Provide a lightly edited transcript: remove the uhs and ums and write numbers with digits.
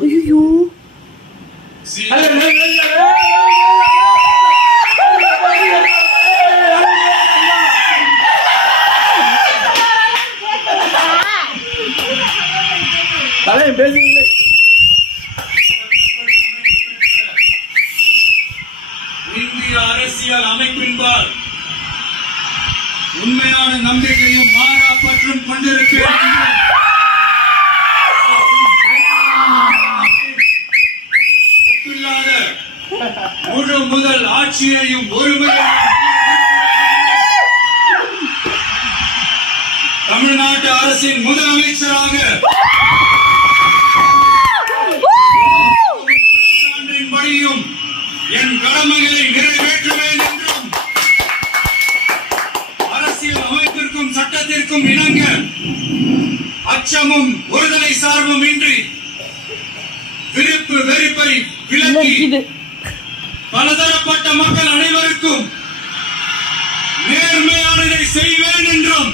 ஐயோ பேசுங்களே. இந்திய அரசியல் அமைப்பின்பால் உண்மையான நம்பிக்கையும் மாறா பற்றும் கொண்டிருக்கிறேன். ஒப்பில்லாத முழு முதல் ஆட்சியையும் ஒருமையையும் தமிழ்நாட்டு அரசின் முதலமைச்சராக படியும் என் கடமைகளை நிறைவேற்றுவேன் என்றும் அரசியல் அமைப்பிற்கும் சட்டத்திற்கும் இணங்க அச்சமும் ஒருதலை சார்பும் இன்றி விருப்பு வெறுப்பை விலக்கி பலதரப்பட்ட மக்கள் அனைவருக்கும் நேர்மையானதை செய்வேன் என்றும்